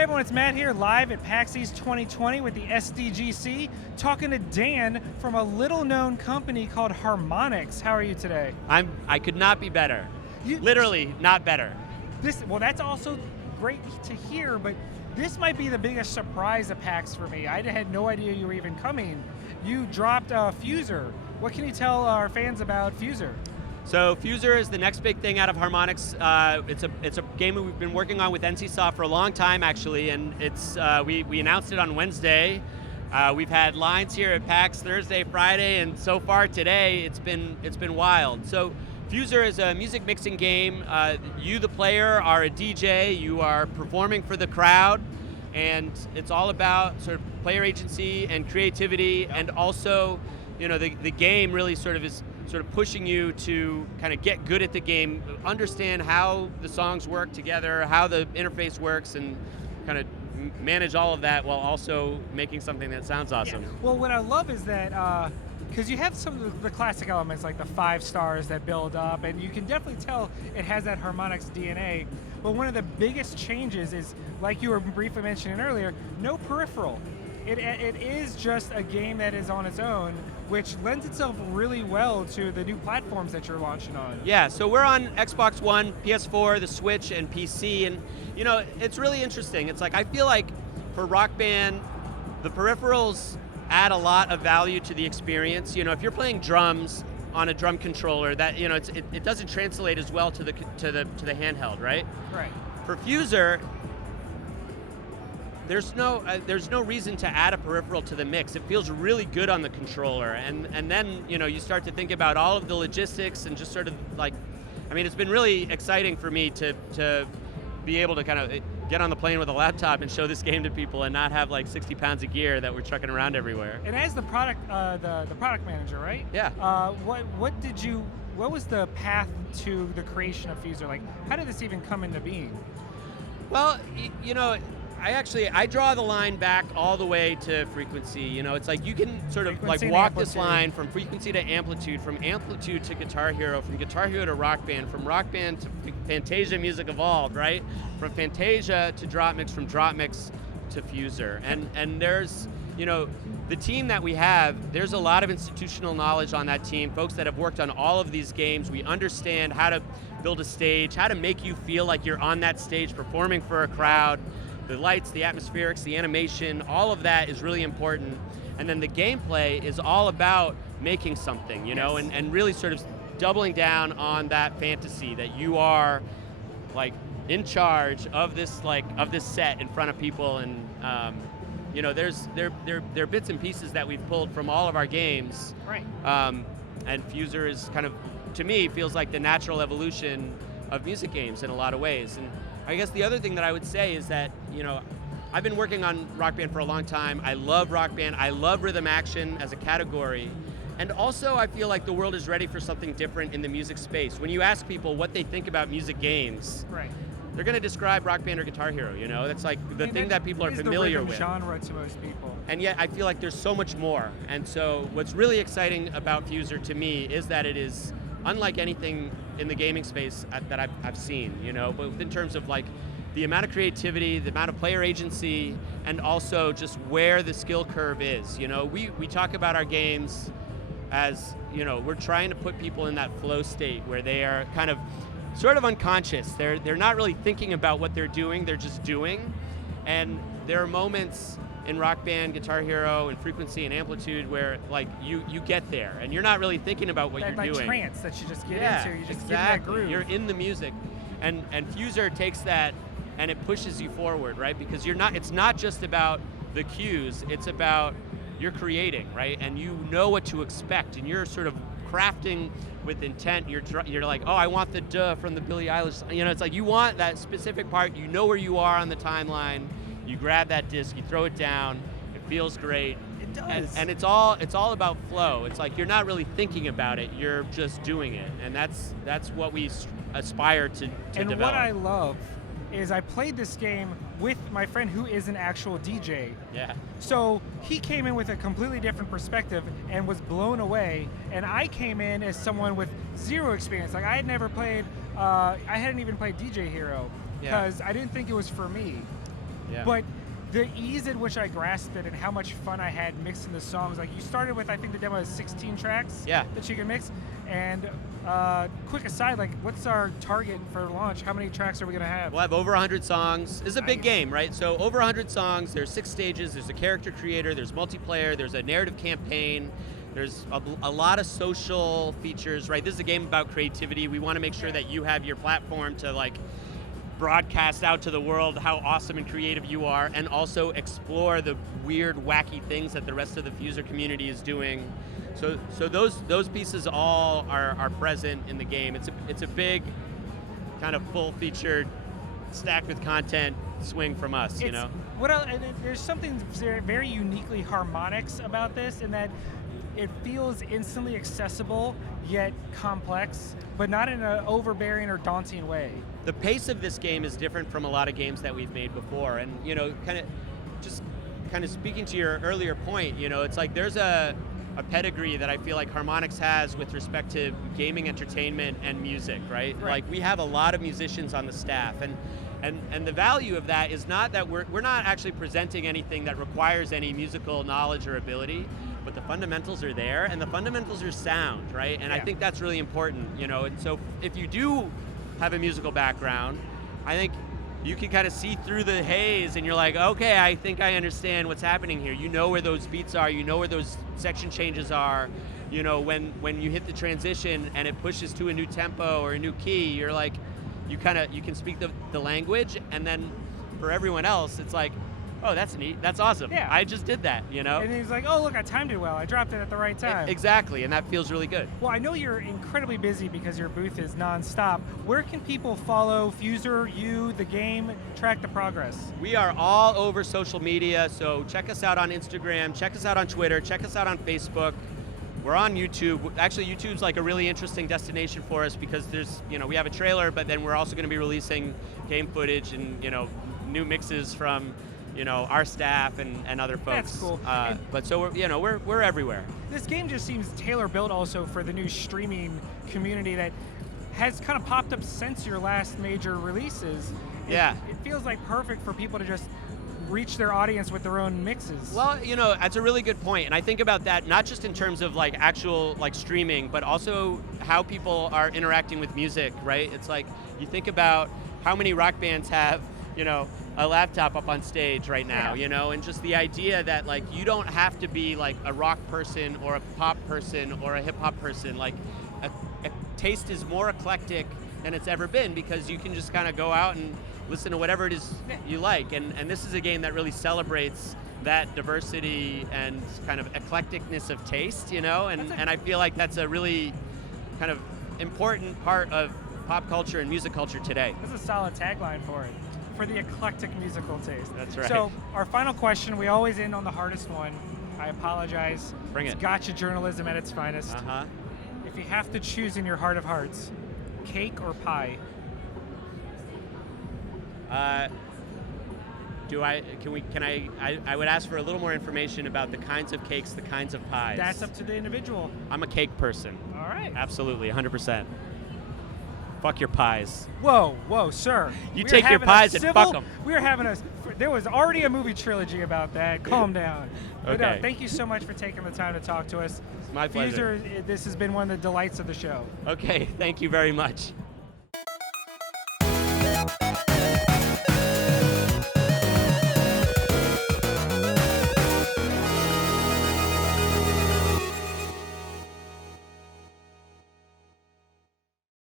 Hey everyone, it's Matt here, live at PAX East 2020 with the SDGC, talking to Dan from a little-known company called Harmonix. How are you today? I could not be better. Literally, not better. Well, that's also great to hear, but this might be the biggest surprise of PAX for me. I had no idea you were even coming. You dropped Fuser. What can you tell our fans about Fuser? So Fuser is the next big thing out of Harmonix. It's a game that we've been working on with NCSoft for a long time, actually, and it's we announced it on Wednesday. We've had lines here at PAX Thursday, Friday, and so far today it's been wild. So Fuser is a music mixing game. You, the player, are a DJ. You are performing for the crowd, and it's all about sort of player agency and creativity, and also, you know, the game really sort of pushing you to kind of get good at the game, understand how the songs work together, how the interface works, and kind of manage all of that while also making something that sounds awesome. Yeah. Well, what I love is that, because you have some of the classic elements like the 5 stars that build up, and you can definitely tell it has that Harmonix DNA, but one of the biggest changes is, like you were briefly mentioning earlier, no peripheral. It is just a game that is on its own, which lends itself really well to the new platforms that you're launching on. Yeah, so we're on Xbox One, PS4, the Switch, and PC, and you know, it's really interesting. It's like, I feel like for Rock Band, the peripherals add a lot of value to the experience. You know, if you're playing drums on a drum controller, that, you know, it doesn't translate as well to the handheld, right? Right. For Fuser, there's no reason to add a peripheral to the mix. It feels really good on the controller, and then, you know, you start to think about all of the logistics and just sort of like, I mean, it's been really exciting for me to be able to kind of get on the plane with a laptop and show this game to people and not have like 60 pounds of gear that we're trucking around everywhere. And as the product the product manager, right? Yeah. What was the path to the creation of Fuser? Like, how did this even come into being? Well, you know, I draw the line back all the way to frequency. You know, it's like you can sort of like walk this line from frequency to amplitude, from amplitude to Guitar Hero, from Guitar Hero to Rock Band, from Rock Band to Fantasia Music Evolved, right? From Fantasia to Drop Mix, from Drop Mix to Fuser. And there's, you know, the team that we have, there's a lot of institutional knowledge on that team, folks that have worked on all of these games. We understand how to build a stage, how to make you feel like you're on that stage performing for a crowd. The lights, the atmospherics, the animation, all of that is really important. And then the gameplay is all about making something, you know, and really sort of doubling down on that fantasy that you are like in charge of this set in front of people. And you know, there are bits and pieces that we've pulled from all of our games. Right. And Fuser is kind of, to me, feels like the natural evolution of music games in a lot of ways. And I guess the other thing that I would say is that, you know, I've been working on Rock Band for a long time. I love Rock Band. I love rhythm action as a category. And also, I feel like the world is ready for something different in the music space. When you ask people what they think about music games, right, they're going to describe Rock Band or Guitar Hero, you know? That's like the thing that people are familiar with. It's the rhythm genre to most people. And yet, I feel like there's so much more. And so what's really exciting about Fuser to me is that it is unlike anything in the gaming space that I've seen, you know, but in terms of like the amount of creativity, the amount of player agency, and also just where the skill curve is. You know, we talk about our games as, you know, we're trying to put people in that flow state where they are kind of sort of unconscious. They're not really thinking about what they're doing, they're just doing. And there are moments in Rock Band, Guitar Hero, and Frequency and Amplitude where like you get there and you're not really thinking about what you're doing. That trance that you just get into, you just exactly. get in that groove. You're in the music. And Fuser takes that and it pushes you forward, right? Because it's not just about the cues, it's about you're creating, right? And you know what to expect, and you're sort of crafting with intent. You're like, oh, I want the duh from the Billie Eilish. You know, it's like you want that specific part. You know where you are on the timeline. You grab that disc, you throw it down. It feels great. It does. And it's all about flow. It's like you're not really thinking about it. You're just doing it, and that's what we aspire to develop. And what I love is I played this game with my friend who is an actual DJ. Yeah. So he came in with a completely different perspective and was blown away. And I came in as someone with zero experience. Like I had never played, I hadn't even played DJ Hero because I didn't think it was for me. Yeah. But the ease at which I grasped it and how much fun I had mixing the songs, like you started with, I think the demo has 16 tracks that you can mix. And quick aside, like what's our target for launch? How many tracks are we gonna have? We'll have over 100 songs. This is a big game, right? So over 100 songs, there's 6 stages, there's a character creator, there's multiplayer, there's a narrative campaign, there's a lot of social features, right? This is a game about creativity. We want to make sure that you have your platform to like broadcast out to the world how awesome and creative you are, and also explore the weird, wacky things that the rest of the Fuser community is doing. So those pieces all are present in the game. It's a big, kind of full-featured, stacked with content swing from us, you know? There's something very uniquely Harmonix about this, in that it feels instantly accessible, yet complex, but not in an overbearing or daunting way. The pace of this game is different from a lot of games that we've made before, and you know, kind of speaking to your earlier point, you know, it's like there's a pedigree that I feel like Harmonix has with respect to gaming entertainment and music, right? Like we have a lot of musicians on the staff, and the value of that is not that we're not actually presenting anything that requires any musical knowledge or ability, but the fundamentals are there, and the fundamentals are sound, right? And I think that's really important, you know. And so if you do have a musical background, I think you can kind of see through the haze and you're like, okay, I think I understand what's happening here. You know where those beats are, you know where those section changes are, you know, when you hit the transition and it pushes to a new tempo or a new key, you're like, you can speak the language, and then for everyone else, it's like, oh, that's neat, that's awesome. Yeah. I just did that, you know? And he's like, oh, look, I timed it well. I dropped it at the right time. Exactly, and that feels really good. Well, I know you're incredibly busy because your booth is nonstop. Where can people follow Fuser, you, the game, track the progress? We are all over social media, so check us out on Instagram, check us out on Twitter, check us out on Facebook. We're on YouTube. Actually, YouTube's like a really interesting destination for us because there's, you know, we have a trailer, but then we're also going to be releasing game footage and, you know, new mixes from, you know, our staff and other folks. That's cool. But so we're, you know, we're everywhere. This game just seems tailor-built also for the new streaming community that has kind of popped up since your last major releases. It feels like perfect for people to just reach their audience with their own mixes. Well, you know, that's a really good point, and I think about that not just in terms of like actual like streaming, but also how people are interacting with music, right? It's like you think about how many rock bands have, you know, a laptop up on stage right now, you know, and just the idea that like you don't have to be like a rock person or a pop person or a hip hop person. Like a taste is more eclectic than it's ever been because you can just kind of go out and listen to whatever it is you like, and this is a game that really celebrates that diversity and kind of eclecticness of taste, you know, and I feel like that's a really kind of important part of pop culture and music culture today. That's a solid tagline for it, for the eclectic musical taste. That's right. So our final question, we always end on the hardest one. I apologize. Bring it. It's gotcha journalism at its finest. If you have to choose in your heart of hearts, cake or pie? I would ask for a little more information about the kinds of cakes, the kinds of pies. That's up to the individual. I'm a cake person. All right. Absolutely, 100%. Fuck your pies. Whoa, sir. You take your pies and fuck them. There was already a movie trilogy about that. Calm down. Okay. But no, thank you so much for taking the time to talk to us. It's my pleasure. Fuser, this has been one of the delights of the show. Okay, thank you very much.